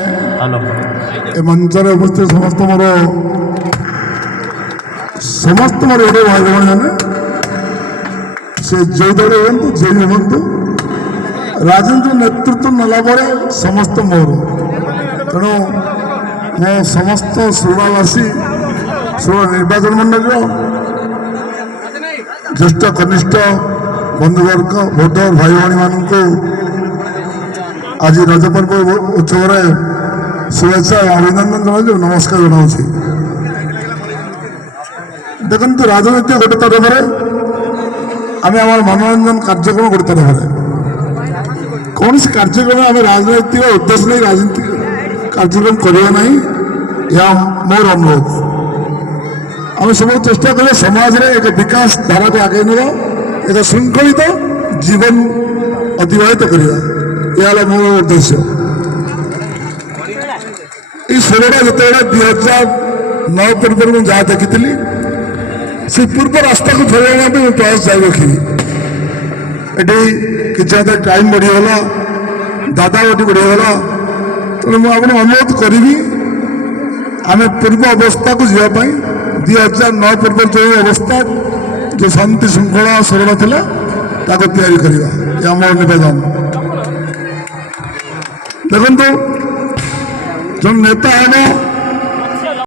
ए मंचरे उपस्थित समस्त मोर ओडे भाई भाई मैंने से जो दल हूँ जे हूँ राजेन्द्र नेतृत्व नाला समस्त मोर तेणु मो समस्त सुरवासी सुर निर्वाचन मंडल ज्येष्ठ कनिष्ठ बंधुवर्ग भोटर भाई भाई मानक आज रजपर्व उत्सव शुभेच्छा अभिनंदन जनाऊँ नमस्कार जनाऊँ देखते राजनीति गोटे तरफ आम आम मनोरंजन कार्यक्रम गोटे तरफ कौन सी कार्यक्रम आम राजनैतिक उद्देश्य नहीं राजनीतिक कार्यक्रम करना यह मोर अनुरोध आम सब चेष्टा करें समाज में एक विकास धारा को आगे ना एक श्रृंखलित जीवन अतिबाहित करवा यह मोर उद्देश्य ये सोलटा जो 2009 पूर्व जहाँ देखी से पूर्व रास्ता को फेरना भी प्रयास जारी रखी ये कि टाइम बढ़ीगला दादा गोटी बढ़ीगला तेणु मुझे अनुरोध करी आम पूर्व अवस्था को जावाई 2009 पूर्व जो अवस्था जो शांति श्रृंखला सरल था तैयारी करवा यह मोर निवेदन देखो जो नेता है